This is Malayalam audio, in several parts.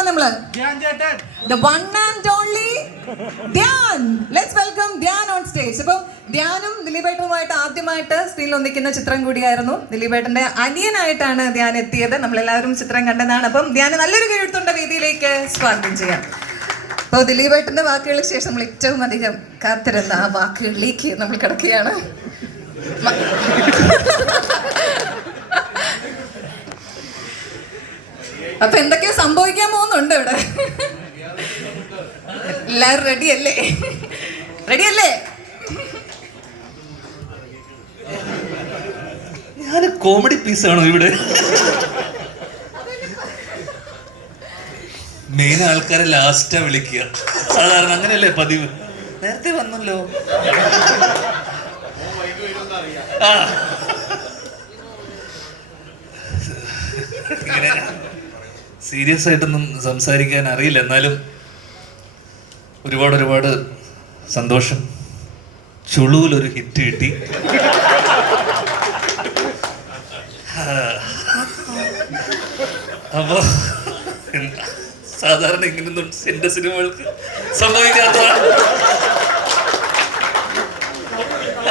പോവാം നമ്മള്. The one and only Dhyan. Let's welcome Dhyan on stage. അപ്പം ധ്യാനും ദിലീപേട്ടനുമായിട്ട് ആദ്യമായിട്ട് സ്ക്രീനിൽ ഒന്നിക്കുന്ന ചിത്രം കൂടിയായിരുന്നു. ദിലീപേട്ടന്റെ അനിയനായിട്ടാണ് ധ്യാൻ എത്തിയത്. നമ്മളെല്ലാവരും ചിത്രം കണ്ടതാണ്. അപ്പം ധ്യാൻ നല്ലൊരു കീഴ്ത്തുണ്ട വേദിയിലേക്ക് സ്വാഗതം ചെയ്യാം. അപ്പോൾ ദിലീപേട്ടന്റെ വാക്കുകൾക്ക് ശേഷം നമ്മൾ ഏറ്റവും അധികം കാത്തിരുന്ന ആ വാക്കുകളിലേക്ക് നമ്മൾ കിടക്കുകയാണ്. അപ്പൊ എന്തൊക്കെയോ സംഭവിക്കാൻ പോകുന്നുണ്ട് ഇവിടെ. എല്ലാവരും റെഡിയല്ലേ? റെഡിയല്ലേ? ഞാൻ കോമഡി പീസാണോ ഇവിടെ? മെയിൻ ആൾക്കാരെ ലാസ്റ്റാ വിളിക്കുക. സാധാരണ അങ്ങനെയല്ലേ പതിവ്? നേരത്തെ വന്നല്ലോ. ഇങ്ങനെ സീരിയസ് ആയിട്ടൊന്നും സംസാരിക്കാൻ അറിയില്ല. എന്നാലും ഒരുപാട് സന്തോഷം. ചുളുവിലൊരു ഹിറ്റ് കിട്ടി. അപ്പോ സാധാരണ ഇങ്ങനൊന്നും എന്റെ സിനിമകൾക്ക് സംഭവിക്കാത്തതാണ്.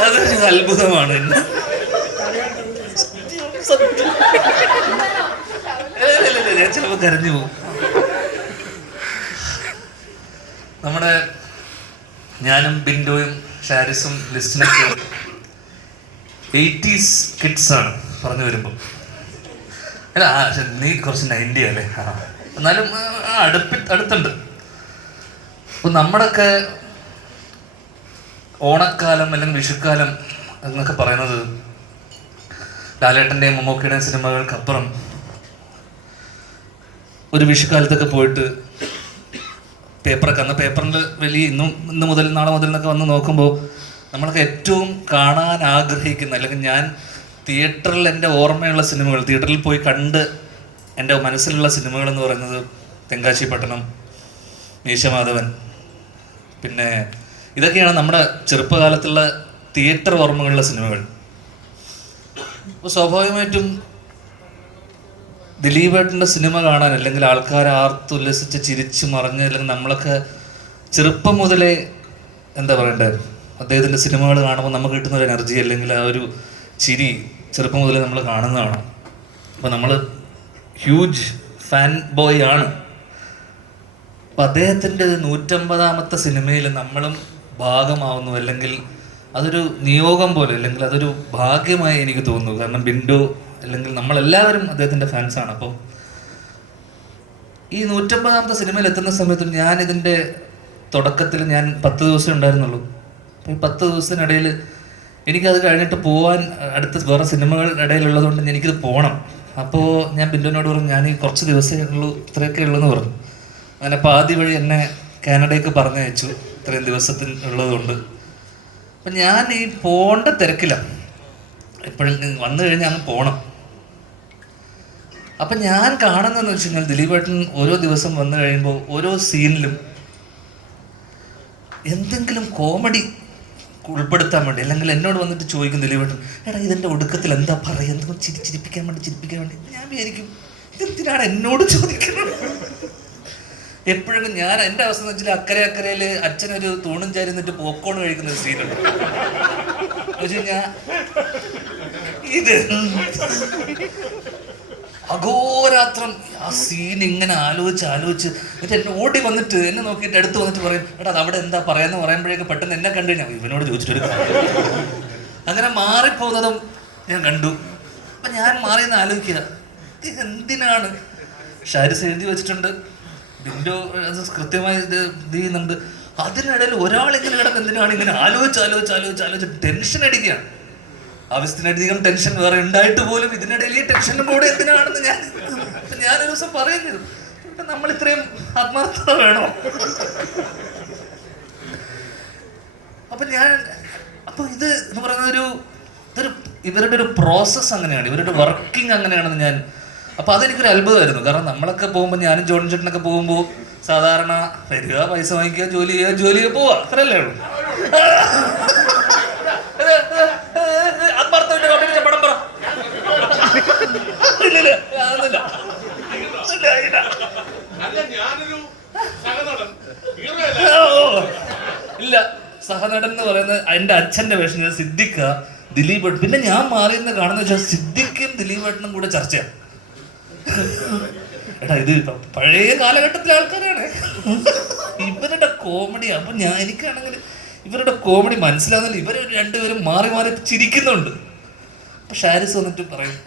അതൊരു അത്ഭുതമാണ്. ഞാൻ ചിലപ്പോ കരഞ്ഞു പോകും. നമ്മുടെ ഞാനും ബിൻഡോയും ഷാരിസും ലിസ്റ്റിനൊക്കെ 80s കിഡ്സ് ആണ് പറഞ്ഞു വരുമ്പോ. അല്ല നീ കുറച്ച് 90 അല്ലേ? എന്നാലും അടുത്തുണ്ട്. അപ്പൊ നമ്മുടെയൊക്കെ ഓണക്കാലം അല്ലെങ്കിൽ വിഷുക്കാലം എന്നൊക്കെ പറയുന്നത് ലാലേട്ടൻ്റെയും മമ്മൂക്കയുടെയും സിനിമകൾക്കപ്പുറം ഒരു വിഷുക്കാലത്തൊക്കെ പോയിട്ട് അന്ന് പേപ്പറിൽ വലിയ ഇന്ന് മുതൽ നാളെ മുതൽ എന്നൊക്കെ വന്ന് നോക്കുമ്പോൾ നമ്മളൊക്കെ ഏറ്റവും കാണാൻ ആഗ്രഹിക്കുന്ന, അല്ലെങ്കിൽ ഞാൻ തിയേറ്ററിൽ എൻ്റെ ഓർമ്മയുള്ള സിനിമകൾ, തിയേറ്ററിൽ പോയി കണ്ട് എൻ്റെ മനസ്സിലുള്ള സിനിമകൾ എന്ന് പറയുന്നത് തെങ്കാശിപട്ടണം, മീശമാധവൻ, പിന്നെ ഇതൊക്കെയാണ് നമ്മുടെ ചെറുപ്പകാലത്തുള്ള തിയേറ്റർ ഓർമ്മകളുള്ള സിനിമകൾ. അപ്പോൾ സ്വാഭാവികമായിട്ടും ദിലീപേട്ടൻ്റെ സിനിമ കാണാൻ, അല്ലെങ്കിൽ ആൾക്കാരെ ആർത്തുല്ലസിച്ച് ചിരിച്ചു മറിഞ്ഞ്, അല്ലെങ്കിൽ നമ്മളൊക്കെ ചെറുപ്പം മുതലേ എന്താ പറയണ്ടേ, അദ്ദേഹത്തിൻ്റെ സിനിമകൾ കാണുമ്പോൾ നമുക്ക് കിട്ടുന്നൊരു എനർജി അല്ലെങ്കിൽ ആ ഒരു ചിരി ചെറുപ്പം മുതലേ നമ്മൾ കാണുന്നതാണ്. അപ്പോൾ നമ്മൾ ഹ്യൂജ് ഫാൻ ബോയ് ആണ്. അപ്പം അദ്ദേഹത്തിൻ്റെ 150ാമത്തെ സിനിമയിൽ നമ്മളും ഭാഗമാവുന്നു, അല്ലെങ്കിൽ അതൊരു നിയോഗം പോലെ, അല്ലെങ്കിൽ അതൊരു ഭാഗ്യമായി എനിക്ക് തോന്നുന്നു. കാരണം ബിൻഡോ അല്ലെങ്കിൽ നമ്മളെല്ലാവരും അദ്ദേഹത്തിൻ്റെ ഫാൻസാണ്. അപ്പോൾ ഈ 150ാമത്തെ സിനിമയിൽ എത്തുന്ന സമയത്തും ഞാനിതിൻ്റെ തുടക്കത്തിൽ ഞാൻ 10 ദിവസം ഉണ്ടായിരുന്നുള്ളൂ. അപ്പോൾ ഈ 10 ദിവസത്തിനിടയിൽ എനിക്കത് കഴിഞ്ഞിട്ട് പോകാൻ അടുത്ത വേറെ സിനിമകൾ ഇടയിലുള്ളതുകൊണ്ട് എനിക്കിത് പോകണം. അപ്പോൾ ഞാൻ ബിൻഡോനോട് പറഞ്ഞു, ഞാൻ ഈ കുറച്ച് ദിവസമേ ഉള്ളൂ, ഇത്രയൊക്കെ ഉള്ളൂ എന്ന് പറഞ്ഞു. അങ്ങനെ പാതി വഴി എന്നെ കാനഡയ്ക്ക് പറഞ്ഞയച്ചു, ഇത്രയും ദിവസത്തിനുള്ളതുകൊണ്ട്. അപ്പം ഞാൻ ഈ പോകേണ്ട തിരക്കിലാണ്, എപ്പോഴും വന്നു കഴിഞ്ഞാൽ അങ്ങ് പോകണം. അപ്പം ഞാൻ കാണുന്നതെന്ന് വെച്ച് കഴിഞ്ഞാൽ ദിലീപേട്ടൻ ഓരോ ദിവസം വന്നു കഴിയുമ്പോൾ ഓരോ സീനിലും എന്തെങ്കിലും കോമഡി ഉൾപ്പെടുത്താൻ വേണ്ടി, അല്ലെങ്കിൽ എന്നോട് വന്നിട്ട് ചോദിക്കും ദിലീപേട്ടൻ, എടാ ഇതിൻ്റെ ഒടുക്കത്തിൽ എന്താ പറയുക, എന്തെങ്കിലും ചിരിപ്പിക്കാൻ വേണ്ടി. ഞാൻ വിചാരിക്കും, ഇതെന്തിനാണ് എന്നോട് ചോദിക്കുന്നത്? എപ്പോഴും ഞാൻ എൻ്റെ അവസ്ഥ എന്ന് വെച്ചാൽ അക്കരയിൽ അച്ഛനൊരു തൂണും ചാരി നിന്നിട്ട് പോപ്കോൺ കഴിക്കുന്ന ഒരു സീനുണ്ട്. ഞാൻ ഇത് അഘോരാത്രം ആ സീൻ ഇങ്ങനെ ആലോചിച്ച് എന്നിട്ട് എന്നെ ഓടി വന്നിട്ട് എന്നെ നോക്കിയിട്ട് അടുത്ത് വന്നിട്ട് പറയും, എടാ അത് അവിടെ എന്താ പറയാന്ന് പറയുമ്പോഴേക്ക് പെട്ടെന്ന് എന്നെ കണ്ടു കഴിഞ്ഞാൽ ഇവനോട് ചോദിച്ചിട്ടൊരു അങ്ങനെ മാറിപ്പോകുന്നതും ഞാൻ കണ്ടു. അപ്പം ഞാൻ മാറിയെന്ന് ആലോചിക്കുക, ഇത് എന്തിനാണ്? ഷാരിസ് എഴുതി വെച്ചിട്ടുണ്ട്, ബിൻഡോ അത് കൃത്യമായി ഇത് ചെയ്യുന്നുണ്ട്. അതിനിടയിൽ ഒരാളിങ്ങനെ കിടന്ന് എന്തിനാണ് ഇങ്ങനെ ആലോചിച്ച് ടെൻഷൻ അടിക്കുകയാണ്. ആവശ്യത്തിനധികം ടെൻഷൻ വേറെ ഉണ്ടായിട്ട് പോലും ഇതിനിടയിൽ ഈ ടെൻഷനും കൂടെ എന്തിനാണെന്ന് ഞാനൊരു ദിവസം പറയുന്നത്, നമ്മൾ ഇത്രയും ആത്മാർത്ഥത വേണോ? അപ്പൊ ഇത് എന്ന് പറയുന്ന ഇവരുടെ ഒരു പ്രോസസ്സ് അങ്ങനെയാണ്, ഇവരുടെ വർക്കിംഗ് അങ്ങനെയാണെന്ന് ഞാൻ. അപ്പൊ അതെനിക്കൊരു അത്ഭുതമായിരുന്നു. കാരണം നമ്മളൊക്കെ പോകുമ്പോൾ, ഞാനും ജോൺ ചേട്ടനൊക്കെ പോകുമ്പോൾ സാധാരണ വരിക, പൈസ വാങ്ങിക്കുക, ജോലി ചെയ്യുക പോവാ, അത്രയല്ലേ ഉള്ളൂ. പടം പറ ഇല്ല, സഹനടൻ എന്ന് പറയുന്നത് എന്റെ അച്ഛന്റെ വേഷം ഞാൻ സിദ്ദിഖ, ദിലീപ്. പിന്നെ ഞാൻ മാറിയെന്ന് കാണുന്ന വെച്ചാൽ സിദ്ദിഖും ദിലീപേട്ടനും കൂടെ ചർച്ചയാണ്. എടാ ഇത് പഴയ കാലഘട്ടത്തിലെ ആൾക്കാരാണ്, ഇവരുടെ കോമഡി. അപ്പൊ എനിക്കാണെങ്കിൽ ഇവരുടെ കോമഡി മനസ്സിലാകുന്നില്ല. ഇവര് രണ്ടുപേരും മാറി മാറി ചിരിക്കുന്നുണ്ട്. അപ്പൊ ഷാരിസ് വന്നിട്ട് പറയും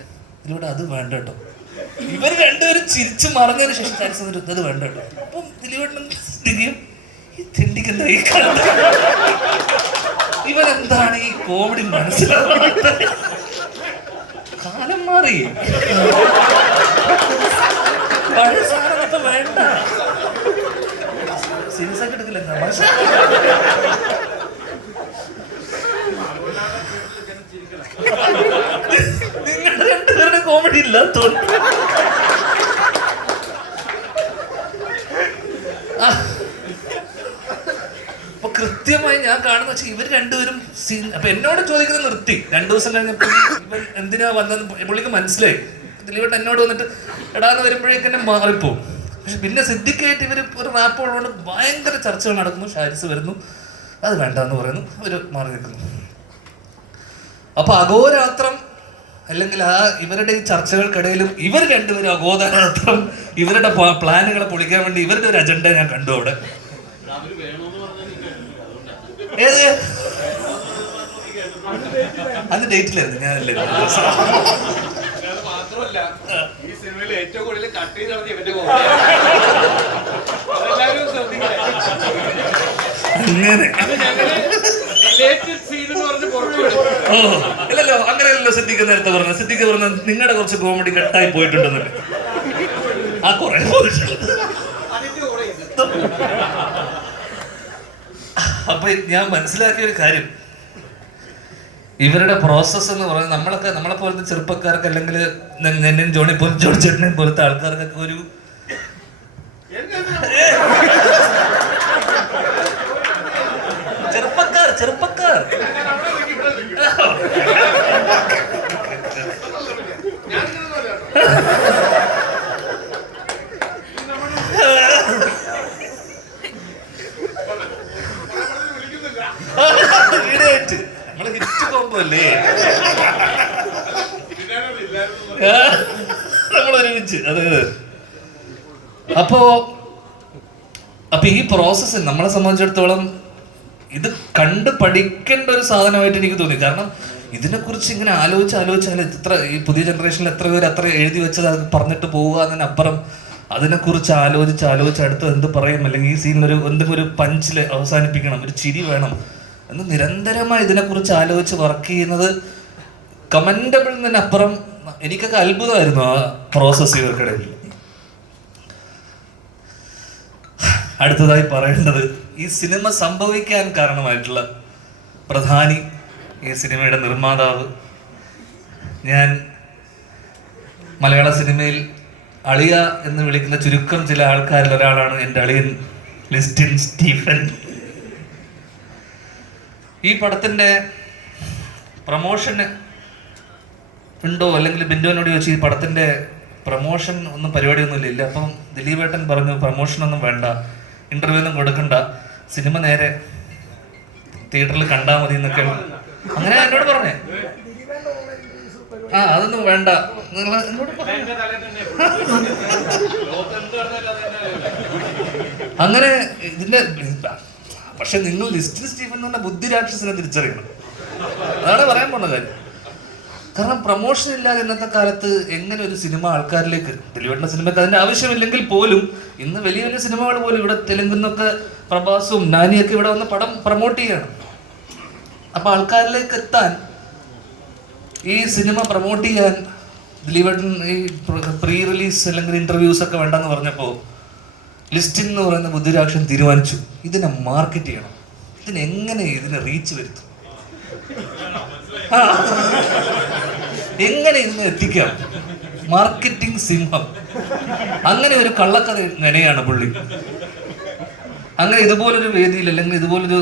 ഇതിലൂടെ അത് വേണ്ട കേട്ടോ. ഇവർ രണ്ടുപേരും ചിരിച്ചു മറഞ്ഞതിന് ശേഷം ഷാരിസ് വന്നിട്ട് അത് വേണ്ട കേട്ടോ. അപ്പം ദിലീപേട്ടനും സിദ്ദിഖും ഈ തിണ്ടിക്കുന്ന ഈ കാലത്ത് ഇവരെന്താണ് ഈ കോമഡി മനസ്സിലാവാത്തത്? കാലം മാറി, പഴയ സാധനമൊക്കെ വേണ്ട. സീരിയസ് ആയിട്ട് എടുക്കില്ല. നിങ്ങളുടെ രണ്ടുപേരുടെ കോമഡി ഇല്ലാത്തോണ്ട് അപ്പൊ കൃത്യമായി ഞാൻ കാണുന്ന വെച്ചാൽ ഇവർ രണ്ടുപേരും അപ്പൊ എന്നോട് ചോദിക്കുന്നത് നിർത്തി. 2 ദിവസം കഴിഞ്ഞപ്പോൾ ഇവൻ എന്തിനാ വന്നതെന്ന് പുള്ളിക്ക് മനസ്സിലായി. ദിലീപേട്ടൻ എന്നോട് വന്നിട്ട് എടാന്ന് വരുമ്പോഴേക്ക് എന്നെ മാറിപ്പോവും. പക്ഷെ പിന്നെ സിദ്ദിഖായിട്ട് ഇവർ ഒരു റാപ്പ് ഉള്ളതുകൊണ്ട് ഭയങ്കര ചർച്ചകൾ നടക്കുന്നു. ഷാരിസ് വരുന്നു, അത് വേണ്ടെന്ന് പറയുന്നു, അവർ മാറി നിൽക്കുന്നു. അപ്പൊ അഘോരാത്രം അല്ലെങ്കിൽ ഇവരുടെ ഈ ചർച്ചകൾക്കിടയിലും ഇവർ രണ്ടുപേരും അഘോരാത്രം ഇവരുടെ പ്ലാനുകളെ പൊളിക്കാൻ വേണ്ടി ഇവരുടെ ഒരു അജണ്ട ഞാൻ കണ്ടു അവിടെ. ഏത് അത് ഡേറ്റിലായിരുന്നു, ഞാനല്ലേ. അങ്ങനെ ഓ ഇല്ലല്ലോ, അങ്ങനെയല്ലോ സിദ്ദിഖ് നേരത്തെ പറഞ്ഞു. സിദ്ദിഖ് പറഞ്ഞ നിങ്ങളുടെ കുറച്ച് കോമഡി കട്ടായി പോയിട്ടുണ്ടെന്നല്ലേ. ആ കുറെ അപ്പൊ ഞാൻ മനസ്സിലാക്കിയ ഒരു കാര്യം, ഇവരുടെ പ്രോസസ്സ് എന്ന് പറയുന്നത് നമ്മളെ പോലത്തെ ചെറുപ്പക്കാർക്ക് അല്ലെങ്കിൽ എന്നെയും ജോണി ചേട്ടനെയും പോലത്തെ ആൾക്കാർക്കൊക്കെ ഒരു ചെറുപ്പക്കാർ നമ്മള് ഹിറ്റ് കോമ്പോ അല്ലേ നമ്മളൊരുമിച്ച്. അതെ. അപ്പൊ ഈ പ്രോസസ്സ് നമ്മളെ സംബന്ധിച്ചിടത്തോളം ഇത് കണ്ട് പഠിക്കേണ്ട ഒരു സാധനമായിട്ട് എനിക്ക് തോന്നി. കാരണം ഇതിനെക്കുറിച്ച് ഇങ്ങനെ ആലോചിച്ചാൽ ഇത്ര ഈ പുതിയ ജനറേഷനിൽ എത്ര പേര് അത്ര എഴുതി വെച്ചത് അത് പറഞ്ഞിട്ട് പോവുക എന്നതിനപ്പുറം അതിനെക്കുറിച്ച് ആലോചിച്ച് അടുത്ത് എന്ത് പറയും, അല്ലെങ്കിൽ ഈ സീനിൽ എന്തെങ്കിലും ഒരു പഞ്ചിൽ അവസാനിപ്പിക്കണം, ഒരു ചിരി വേണം എന്ന് നിരന്തരമായി ഇതിനെക്കുറിച്ച് ആലോചിച്ച് വർക്ക് ചെയ്യുന്നത് കമൻറ്റബിൾ എന്നതിനപ്പുറം എനിക്കൊക്കെ അത്ഭുതമായിരുന്നു ആ പ്രോസസ് ഇവർക്കിടയിൽ. അടുത്തതായി പറയേണ്ടത് ഈ സിനിമ സംഭവിക്കാൻ കാരണമായിട്ടുള്ള പ്രധാനി, ഈ സിനിമയുടെ നിർമ്മാതാവ്. ഞാൻ മലയാള സിനിമയിൽ അളിയ എന്ന് വിളിക്കുന്ന ചുരുക്കം ചില ആൾക്കാരിൽ ഒരാളാണ് എൻ്റെ അളിയൻ ലിസ്റ്റിൻ സ്റ്റീഫൻ. ഈ പടത്തിൻ്റെ പ്രമോഷന് ഉണ്ടോ അല്ലെങ്കിൽ ബിന്ദുവിനോട് ചോദിച്ചു, ഈ പടത്തിൻ്റെ പ്രമോഷൻ ഒന്നും പരിപാടിയൊന്നും ഇല്ല. അപ്പം ദിലീപേട്ടൻ പറഞ്ഞു പ്രമോഷനൊന്നും വേണ്ട, ഇന്റർവ്യൂ ഒന്നും കൊടുക്കണ്ട, സിനിമ നേരെ തിയേറ്ററിൽ കണ്ടാൽ മതി എന്നൊക്കെ അങ്ങനെ എന്നോട് പറഞ്ഞേ. അതൊന്നും വേണ്ട അങ്ങനെ ഇതിന്റെ. പക്ഷെ നിങ്ങൾ ലിസ്റ്റിൻ സ്റ്റീഫൻ എന്ന് പറഞ്ഞ ബുദ്ധിരാക്ഷസിനെ തിരിച്ചറിയണം, അതാണ് പറയാൻ പോണ കാര്യം. കാരണം പ്രമോഷൻ ഇല്ലാതെ ഇന്നത്തെ കാലത്ത് എങ്ങനെ ഒരു സിനിമ ആൾക്കാരിലേക്ക്, ദിലീപേട്ടൻ്റെ സിനിമയ്ക്ക് അതിന്റെ ആവശ്യമില്ലെങ്കിൽ പോലും ഇന്ന് വലിയ വലിയ സിനിമകൾ പോലും ഇവിടെ തെലുങ്കുന്നൊക്കെ പ്രഭാസും നാനിയൊക്കെ ഇവിടെ വന്ന് പടം പ്രൊമോട്ട് ചെയ്യാണ്. അപ്പൊ ആൾക്കാരിലേക്ക് എത്താൻ ഈ സിനിമ പ്രൊമോട്ട് ചെയ്യാൻ ദിലീപേട്ടൻ ഈ പ്രീ റിലീസ് അല്ലെങ്കിൽ ഇന്റർവ്യൂസ് ഒക്കെ വേണ്ടെന്ന് പറഞ്ഞപ്പോ ലിസ്റ്റിൻ എന്ന് പറയുന്ന ബുദ്ധിരാക്ഷൻ തീരുമാനിച്ചു ഇതിനെ മാർക്കറ്റ് ചെയ്യണം, ഇതിനെങ്ങനെ ഇതിനെ റീച്ച് വരുത്തും, എങ്ങനെ ഇതിനെ എത്തിക്കാം, മാർക്കറ്റിംഗ് സിംഹം. അങ്ങനെ ഒരു കള്ളക്കഥ മെനയാണ് പുള്ളി. അങ്ങനെ ഇതുപോലൊരു വേദിയിൽ അല്ലെങ്കിൽ ഇതുപോലൊരു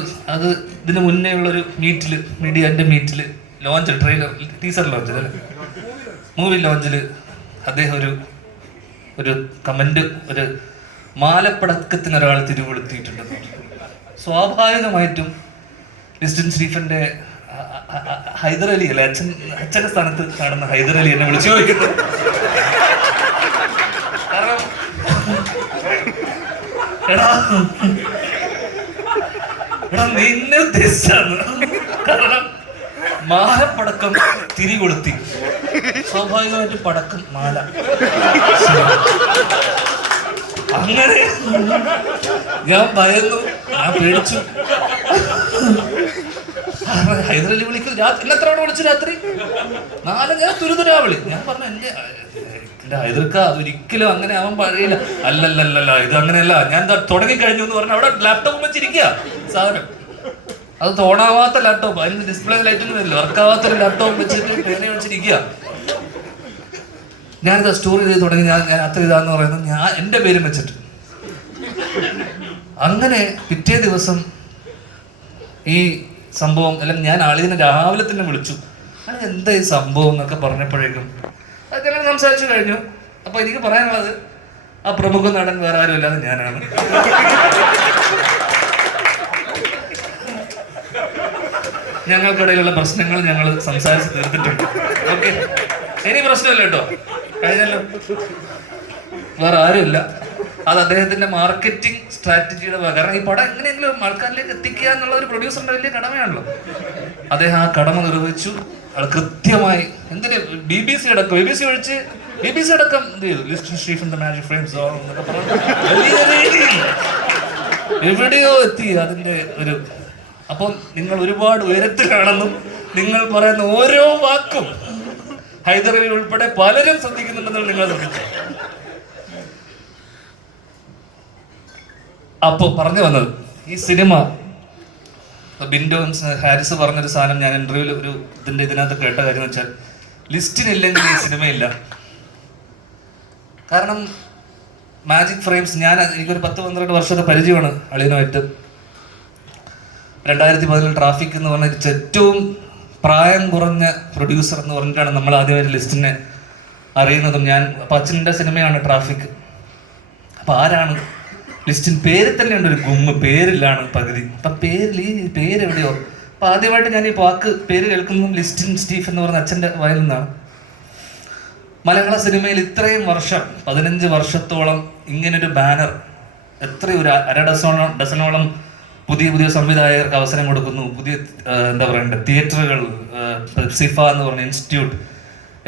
ഇതിന് മുന്നേ ഉള്ളൊരു മീറ്റിൽ, മീഡിയന്റെ മീറ്റിൽ ലോഞ്ച്, ട്രെയിലർ ടീസർ ലോഞ്ചിൽ അല്ലേ, മൂവി ലോഞ്ചിൽ അദ്ദേഹം ഒരു കമന്റ്, മാലപ്പടക്കത്തിന് ഒരാൾ തിരികൊളുത്തിയിട്ടുണ്ടെന്ന് പറഞ്ഞു. സ്വാഭാവികമായിട്ടും ലിസ്റ്റിൻ സ്റ്റീഫന്റെ ഹൈദർ അലി അല്ലെ, അച്ഛന്റെ സ്ഥാനത്ത് കാണുന്ന ഹൈദർ അലി എന്നെ വിളിച്ചു ചോദിക്കുന്നു. കാരണം എടാ നിന്നെ ഉദ്ദേശിച്ചാണ്. കാരണം മാലപ്പടക്കം തിരികൊളുത്തി, സ്വാഭാവികമായിട്ട് പടക്കം മാല. അങ്ങനെ ഞാൻ ഭയന്നു, ഞാൻ പേടിച്ചു. ഹൈദർ അലി വിളിക്കും, എന്നെ എത്ര തവണ വിളിച്ചു രാത്രി? 4 ഞാൻ തുരുതുരാ വിളി. ഞാൻ പറഞ്ഞു എന്റെ ഹൈദർക്ക അതൊരിക്കലും അങ്ങനെ അവൻ പറയില്ല. അല്ലല്ലല്ല, ഇത് അങ്ങനെയല്ല, ഞാൻ തുടങ്ങി കഴിഞ്ഞു എന്ന് പറഞ്ഞ അവിടെ ലാപ്ടോപ്പ് വെച്ചിരിക്കുക സാധനം. അത് തോണാവാത്ത ലാപ്ടോപ്പ്, അതിന് ഡിസ്പ്ലേ ലൈറ്റൊന്നും വരില്ല, വർക്കാവാത്തൊരു ലാപ്ടോപ്പ് വെച്ചിട്ട് പേന വെച്ചിരിക്കുക. ഞാനിത് സ്റ്റോർ ചെയ്ത് തുടങ്ങി, ഞാൻ അത്ര ഇതാന്ന് പറയുന്നത് ഞാൻ എൻ്റെ പേരും വെച്ചിട്ട്. അങ്ങനെ പിറ്റേ ദിവസം ഈ സംഭവം അല്ലെങ്കിൽ ഞാൻ ആളിനെ രാവിലെ തന്നെ വിളിച്ചു. അങ്ങനെ എന്താ ഈ സംഭവം എന്നൊക്കെ പറഞ്ഞപ്പോഴേക്കും അത് ഞങ്ങൾ സംസാരിച്ചു കഴിഞ്ഞു. അപ്പൊ എനിക്ക് പറയാനുള്ളത്, ആ പ്രമുഖ നടൻ വേറെ ആരും ഇല്ലാതെ ഞാനാണ്. ഞങ്ങൾക്കിടയിലുള്ള പ്രശ്നങ്ങൾ ഞങ്ങൾ സംസാരിച്ച് തീർത്തിട്ടുണ്ട്. ഓക്കെ, ഇനി പ്രശ്നമില്ല കേട്ടോ, കഴിഞ്ഞല്ലോ. വേറെ ആരുമില്ല. അത് അദ്ദേഹത്തിന്റെ മാർക്കറ്റിംഗ് സ്ട്രാറ്റജിയുടെ കാരണം ഈ പടം എങ്ങനെയെങ്കിലും ആൾക്കാരിലേക്ക് എത്തിക്കുക എന്നുള്ള ഒരു പ്രൊഡ്യൂസറിന്റെ വലിയ കടമയാണല്ലോ. അദ്ദേഹം ആ കടമ നിർവഹിച്ചു. അത് കൃത്യമായി എന്തിന് BBC അടക്കം ഒഴിച്ച് BBC അടക്കം എന്ത് ചെയ്തു, Listin Stephen the magic frames എന്നൊക്കെ പറഞ്ഞു വലിയ രീതിയിൽ എവിടെയോ എത്തി അതിന്റെ ഒരു. അപ്പം നിങ്ങൾ ഒരുപാട് ഉയരത്തിലാണെന്നും നിങ്ങൾ പറയുന്ന ഓരോ വാക്കും ഹൈദർ അലി ഉൾപ്പെടെ പലരും ശ്രദ്ധിക്കുന്നുണ്ടെന്ന് നിങ്ങൾ ശ്രദ്ധിച്ചു. അപ്പൊ പറഞ്ഞു വന്നത് ഈ സിനിമ, ബിൻഡോ ഹാരിസ് പറഞ്ഞൊരു സാധനം ഞാൻ ഇന്റർവ്യൂവിൽ ഒരു ഇതിനകത്ത് കേട്ട കാര്യം എന്ന് വെച്ചാൽ, ലിസ്റ്റിനില്ലെങ്കിൽ ഈ സിനിമയില്ല. കാരണം മാജിക് ഫ്രെയിംസ്, എനിക്കൊരു 10-12 വർഷത്തെ പരിചയമാണ് അളിയനുമായിട്ട്. 2017 ട്രാഫിക് എന്ന് പറഞ്ഞ ഏറ്റവും പ്രായം കുറഞ്ഞ പ്രൊഡ്യൂസർ എന്ന് പറഞ്ഞിട്ടാണ് നമ്മൾ ആദ്യമായിട്ട് ലിസ്റ്റിനെ അറിയുന്നതും. അപ്പം അച്ഛൻ്റെ സിനിമയാണ് ട്രാഫിക്. അപ്പം ആരാണ് ലിസ്റ്റിൻ? പേരിൽ തന്നെ ഉണ്ട് ഒരു ഗുമ്മ്, പേരിലാണ് പകുതി. അപ്പം ഈ പേരെവിടെയോ. അപ്പം ആദ്യമായിട്ട് ഞാൻ ഈ പേര് കേൾക്കുന്നതും ലിസ്റ്റിൻ സ്റ്റീഫ് എന്ന് പറഞ്ഞ അച്ഛൻ്റെ വായിൽ നിന്നാണ്. മലയാള സിനിമയിൽ ഇത്രയും വർഷം, 15 വർഷത്തോളം ഇങ്ങനൊരു ബാനർ, എത്രയൊരു ഡസനോളം പുതിയ സംവിധായകർക്ക് അവസരം കൊടുക്കുന്നു. പുതിയ എന്താ പറയണ്ടേ, തിയേറ്ററുകൾ, സിഫ എന്ന് പറഞ്ഞ ഇൻസ്റ്റിറ്റ്യൂട്ട്,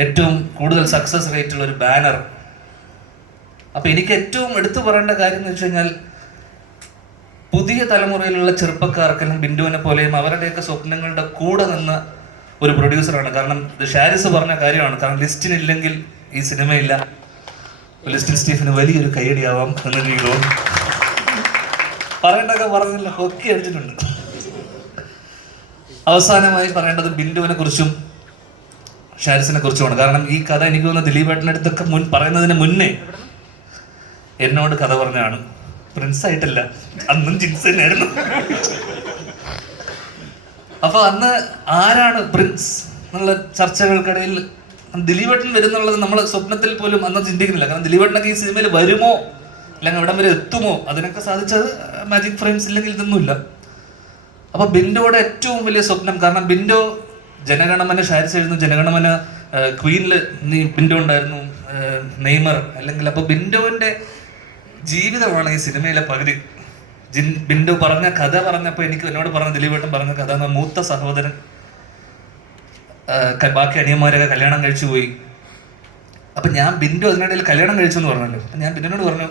ഏറ്റവും കൂടുതൽ സക്സസ് റേറ്റുള്ള ഒരു ബാനർ. അപ്പൊ എനിക്ക് ഏറ്റവും എടുത്തു പറയേണ്ട കാര്യം എന്ന് വെച്ച് കഴിഞ്ഞാൽ, പുതിയ തലമുറയിലുള്ള ചെറുപ്പക്കാർക്ക്, അല്ലെങ്കിൽ ബിന്ദുവിനെ പോലെയും അവരുടെയൊക്കെ സ്വപ്നങ്ങളുടെ കൂടെ നിന്ന ഒരു പ്രൊഡ്യൂസറാണ്. കാരണം ഇത് ഷാരിസ് പറഞ്ഞ കാര്യമാണ്. കാരണം ലിസ്റ്റിനില്ലെങ്കിൽ ഈ സിനിമയില്ല. ലിസ്റ്റിൻ സ്റ്റീഫന് വലിയൊരു കൈയടിയാവാം എന്ന് എനിക്ക് തോന്നുന്നു. പറയേണ്ടതൊക്കെ പറഞ്ഞില്ല, ഒക്കെ അടിച്ചിട്ടുണ്ട്. അവസാനമായി പറയേണ്ടത് ബിന്ദുവിനെ കുറിച്ചും ഷാരിസിനെ കുറിച്ചുമാണ്. കാരണം ഈ കഥ എനിക്ക് തോന്നുന്നു ദിലീപേട്ടൻ്റെ അടുത്തൊക്കെ പറയുന്നതിന് മുന്നേ എന്നോട് കഥ പറഞ്ഞാണ്. പ്രിൻസ് ആയിട്ടല്ല, അന്നും ജിൻസ് തന്നെയായിരുന്നു. അപ്പൊ അന്ന് ആരാണ് പ്രിൻസ് എന്നുള്ള ചർച്ചകൾക്കിടയിൽ ദിലീപേട്ടൻ വരുന്നുള്ളത് നമ്മൾ സ്വപ്നത്തിൽ പോലും അന്ന് ചിന്തിക്കുന്നില്ല. കാരണം ദിലീപേട്ടനൊക്കെ ഈ സിനിമയിൽ വരുമോ അല്ലെങ്കിൽ അവിടം വരെ എത്തുമോ, അതിനൊക്കെ സാധിച്ചത് മാജിക് ഫ്രെയിംസ് ഇല്ലെങ്കിൽ ഇതൊന്നുമില്ല. അപ്പൊ ബിൻഡോയുടെ ഏറ്റവും വലിയ സ്വപ്നം, കാരണം ബിൻഡോ ജനഗണമന ഷാരിസ് എഴുതുന്നു, ജനഗണമന ക്വീനിൽ ബിൻഡോ ഉണ്ടായിരുന്നു, നെയ്മർ അല്ലെങ്കിൽ. അപ്പൊ ബിൻഡോന്റെ ജീവിതമാണ് ഈ സിനിമയിലെ പകുതി. ബിൻഡോ പറഞ്ഞ കഥ പറഞ്ഞപ്പോൾ എന്നോട് പറഞ്ഞ ദിലീപേട്ടൻ പറഞ്ഞ കഥ എന്ന്, മൂത്ത സഹോദരൻ ബാക്കി അനിയന്മാരൊക്കെ കല്യാണം കഴിച്ചു പോയി. അപ്പൊ ഞാൻ ബിൻഡോ അതിനിടയിൽ കല്യാണം കഴിച്ചു എന്ന് പറഞ്ഞല്ലോ. അപ്പൊ ഞാൻ ബിൻഡോനോട് പറഞ്ഞു,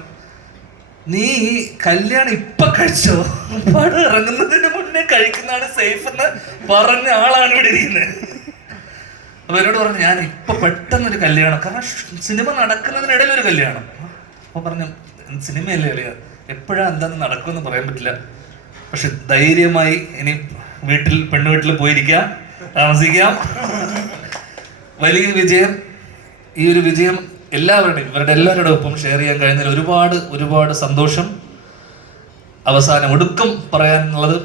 നീ ഈ കല്യാണം ഇപ്പൊ കഴിച്ചോ, പടം ഇറങ്ങുന്നതിന് മുന്നേ കഴിക്കുന്നതാണ് സേഫ് എന്ന് പറഞ്ഞ ആളാണ് ഇവിടെ ഇരിക്കുന്നത്. അപ്പൊ എന്നോട് പറഞ്ഞു, ഞാൻ ഇപ്പൊ പെട്ടെന്നൊരു കല്യാണം, കാരണം സിനിമ നടക്കുന്നതിനിടയിൽ ഒരു കല്യാണം. അപ്പൊ പറഞ്ഞു, സിനിമയല്ലേ അളിയ, എപ്പോഴാ എന്താന്ന് നടക്കുമെന്ന് പറയാൻ പറ്റില്ല, പക്ഷെ ധൈര്യമായി ഇനി പെണ്ണുവീട്ടിൽ പോയിരിക്കാം, താമസിക്കാം. വലിയ വിജയം. ഈ ഒരു വിജയം ഇവരുടെ എല്ലാവരുടെ ഒപ്പം ഷെയർ ചെയ്യാൻ കഴിഞ്ഞതിൽ ഒരുപാട് സന്തോഷം. അവസാനം ഒടുക്കം പറയാനുള്ളത്,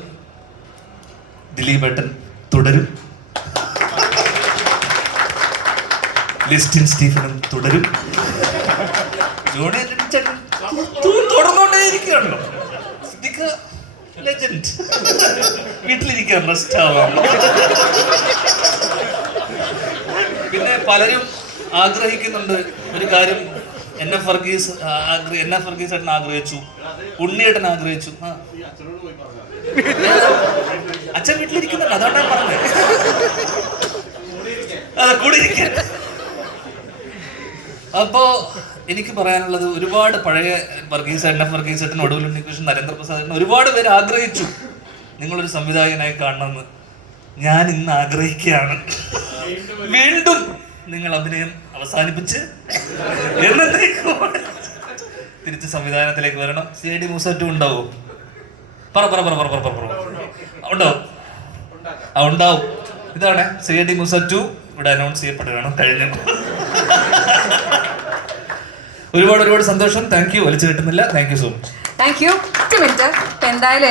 ദിലീപേട്ടൻ തുടരും, ലിസ്റ്റിൻ സ്റ്റീഫനും തുടരും, ജോണി തുടർന്നുകൊണ്ടേയിരിക്കുകയാണല്ലോ. ലെജൻഡ്. വീട്ടിലിരിക്കാൻ റെസ്റ്റ് ആവാം. പിന്നെ പലരും ആഗ്രഹിക്കുന്നുണ്ട് ഒരു കാര്യം. എന്നെ ഫർഗീസ് ഏട്ടൻ ആഗ്രഹിച്ചു, ഉണ്ണിയേട്ടൻ ആഗ്രഹിച്ചു. അച്ഛൻ വീട്ടിലിരിക്കുന്നുണ്ട്, അതുകൊണ്ടാ പറഞ്ഞത്. അതെ, കൂടെ ഇരിക്കാൻ. അപ്പോ എനിക്ക് പറയാനുള്ളത്, ഒരുപാട് പഴയ വർഗീസ് ഏട്ടൻ, ഒടുവിൽ ഉണ്ണികൃഷ്ണൻ, നരേന്ദ്രപ്രസാദ്, ഒരുപാട് പേര് ആഗ്രഹിച്ചു നിങ്ങളൊരു സംവിധായകനായി കാണണമെന്ന്. ഞാൻ ഇന്ന് ആഗ്രഹിക്കുകയാണ്, വീണ്ടും നിങ്ങൾ അഭിനയം അവസാനിപ്പിച്ച് തിരിച്ച് സംവിധാനത്തിലേക്ക് വരണം. CID മൂസ 2 ഉണ്ടാവോ? ഉണ്ടാവും. ഉണ്ടാവും. ഇതാണ് CID മൂസ 2 ഇവിടെ അനൗൺസ് ചെയ്യപ്പെടുകയാണ്. കഴിഞ്ഞു. ഒരുപാട് സന്തോഷം. Thank you. വലിച്ചു കിട്ടുന്നില്ല. Thank you so much. Thank you. 1 minute. എന്തായാലും